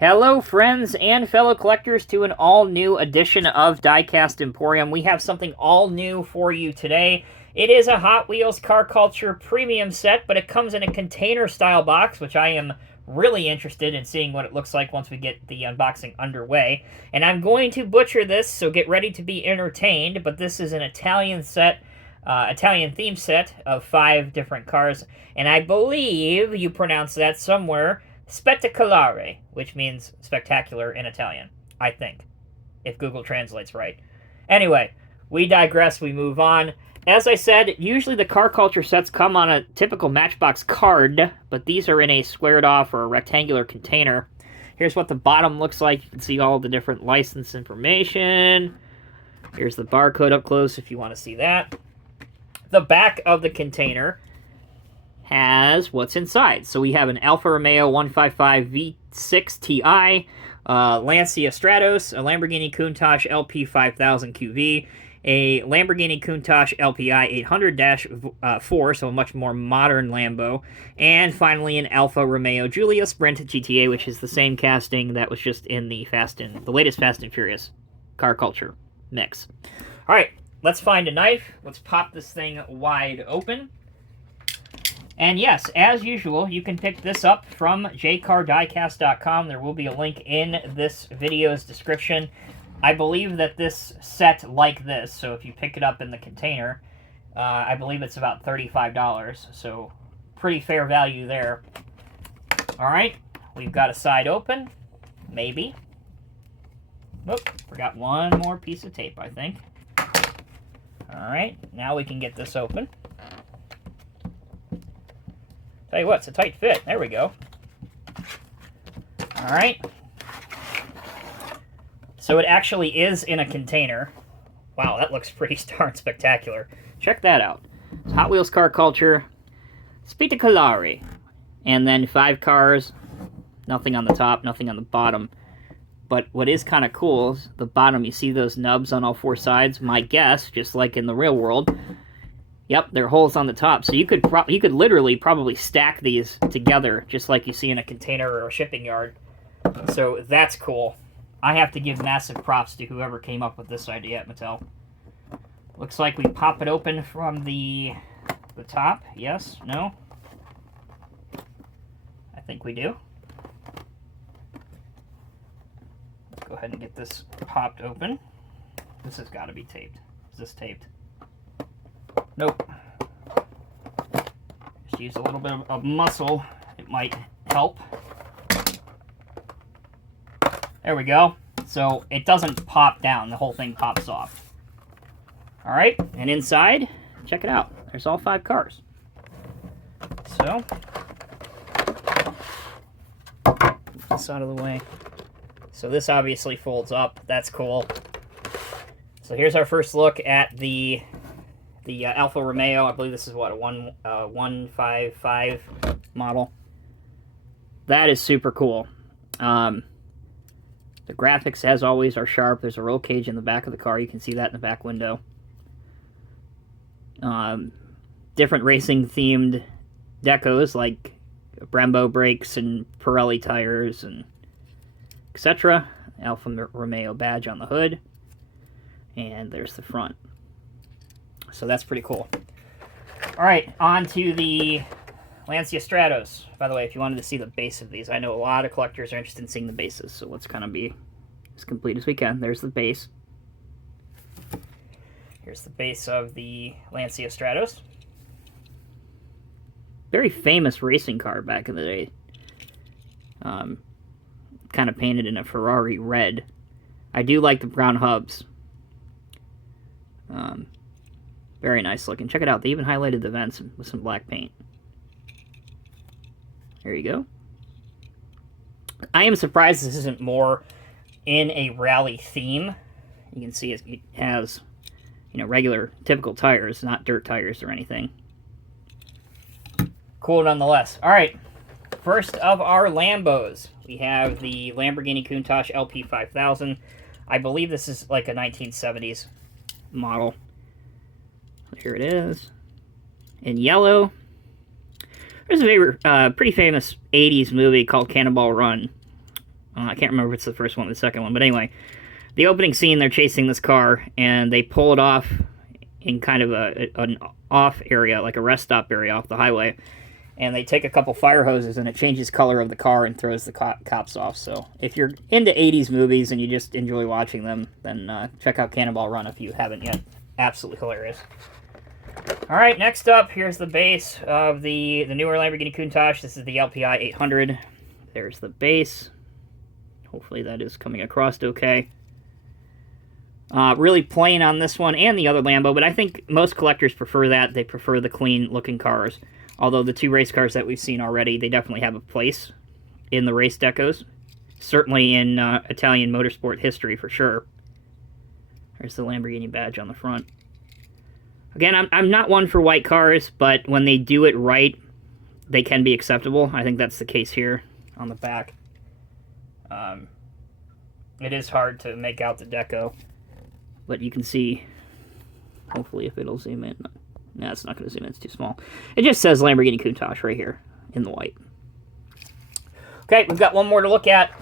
Hello, friends and fellow collectors, to an all-new edition of Diecast Emporium. We have something all new for you today. It is a Hot Wheels Car Culture premium set, but it comes in a container-style box, which I am really interested in seeing what it looks like once we get the unboxing underway. And I'm going to butcher this, so get ready to be entertained, but this is an Italian set, Italian theme set of 5 different cars, and I believe you pronounce that somewhere Spettacolare, which means spectacular in Italian, I think, if Google translates right. Anyway, we digress, we move on. As I said, usually the car culture sets come on a typical Matchbox card, but these are in a squared off or a rectangular container. Here's what the bottom looks like. You can see all the different license information. Here's the barcode up close if you want to see that. The back of the container has what's inside. So we have an Alfa Romeo 155 V6 Ti, Lancia Stratos, a Lamborghini Countach LP 5000 QV, a Lamborghini Countach LPI 800-4, so a much more modern Lambo, and finally an Alfa Romeo Giulia Sprint GTA, which is the same casting that was just in the latest Fast and Furious car culture mix. All right, let's find a knife. Let's pop this thing wide open. And yes, as usual, you can pick this up from jcardiecast.com. There will be a link in this video's description. I believe that this set like this, so if you pick it up in the container, I believe it's about $35, so pretty fair value there. All right, we've got a side open, maybe. Oop, forgot one more piece of tape, I think. All right, now we can get this open. Tell you what, it's a tight fit. There we go. All right. So it actually is in a container. Wow, that looks pretty darn spectacular. Check that out. It's Hot Wheels Car Culture, Spettacolare, and then 5 cars. Nothing on the top, nothing on the bottom. But what is kind of cool is the bottom. You see those nubs on all 4 sides? My guess, just like in the real world. Yep, there are holes on the top, so you could literally probably stack these together, just like you see in a container or a shipping yard. So that's cool. I have to give massive props to whoever came up with this idea at Mattel. Looks like we pop it open from the top. Yes? No? I think we do. Let's go ahead and get this popped open. This has got to be taped. Is this taped? Nope. Just use a little bit of muscle. It might help. There we go. So it doesn't pop down. The whole thing pops off. All right. And inside, check it out. There's all 5 cars. So, get this out of the way. So this obviously folds up. That's cool. So here's our first look at the Alfa Romeo. I believe this is what, a 155 model. That is super cool. The graphics, as always, are sharp. There's a roll cage in the back of the car. You can see that in the back window. Different racing-themed decos, like Brembo brakes and Pirelli tires and etc. Alfa Romeo badge on the hood. And there's the front. So that's pretty cool. All right, on to the Lancia Stratos. By the way, if you wanted to see the base of these, I know a lot of collectors are interested in seeing the bases, so let's kind of be as complete as we can. There's the base. Here's the base of the Lancia Stratos. Very famous racing car back in the day. Kind of painted in a Ferrari red. I do like the brown hubs. Very nice looking. Check it out. They even highlighted the vents with some black paint. There you go. I am surprised this isn't more in a rally theme. You can see it has, regular, typical tires, not dirt tires or anything. Cool nonetheless. All right. First of our Lambos, we have the Lamborghini Countach LP 5000. I believe this is like a 1970s model. Here it is, in yellow. There's a pretty famous 80s movie called Cannonball Run. I can't remember if it's the first one or the second one, but anyway, the opening scene, they're chasing this car, and they pull it off in kind of an off area, like a rest stop area off the highway, and they take a couple fire hoses, and it changes color of the car and throws the cops off. So if you're into 80s movies and you just enjoy watching them, then check out Cannonball Run if you haven't yet. Absolutely hilarious. All right, next up, here's the base of the newer Lamborghini Countach. This is the LPI 800. There's the base. Hopefully that is coming across okay. Really plain on this one and the other Lambo, but I think most collectors prefer that. They prefer the clean-looking cars. Although the two race cars that we've seen already, they definitely have a place in the race decos. Certainly in Italian motorsport history, for sure. There's the Lamborghini badge on the front. Again, I'm not one for white cars, but when they do it right, they can be acceptable. I think that's the case here on the back. It is hard to make out the deco, but you can see, hopefully if it'll zoom in. No, it's not going to zoom in, it's too small. It just says Lamborghini Countach right here in the white. Okay, we've got one more to look at.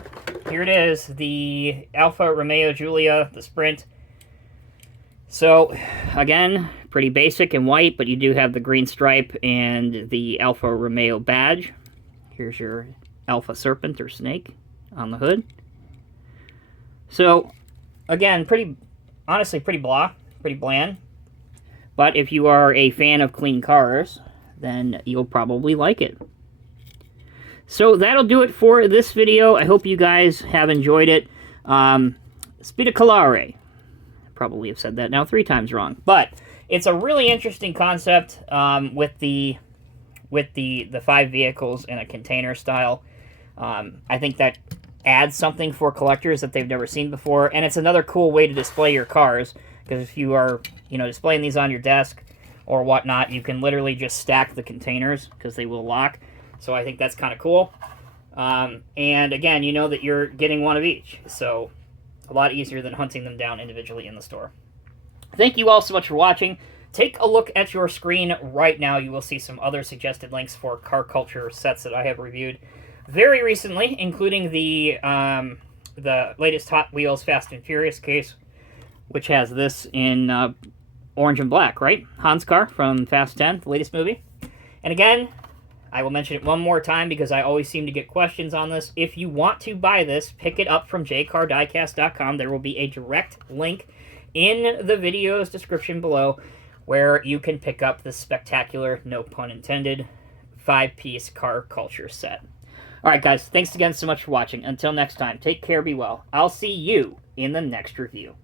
Here it is, the Alfa Romeo Giulia, the Sprint. So, again, pretty basic and white, but you do have the green stripe and the Alfa Romeo badge. Here's your Alpha Serpent or snake on the hood. So, again, honestly, pretty blah, pretty bland. But if you are a fan of clean cars, then you'll probably like it. So that'll do it for this video. I hope you guys have enjoyed it. Spettacolare. Probably have said that now 3 times wrong. But it's a really interesting concept with the 5 vehicles in a container style. I think that adds something for collectors that they've never seen before, and it's another cool way to display your cars, because if you are, displaying these on your desk or whatnot, you can literally just stack the containers because they will lock. So I think that's kind of cool. And again, you know that you're getting one of each, so a lot easier than hunting them down individually in the store. Thank you all so much for watching. Take a look at your screen right now. You will see some other suggested links for car culture sets that I have reviewed very recently, including the latest Hot Wheels Fast and Furious case, which has this in orange and black, right? Han's car from Fast 10, the latest movie. And again, I will mention it one more time because I always seem to get questions on this. If you want to buy this, pick it up from jcardiecast.com. There will be a direct link in the video's description below where you can pick up the spectacular, no pun intended, 5-piece car culture set. All right, guys, thanks again so much for watching. Until next time, take care, be well. I'll see you in the next review.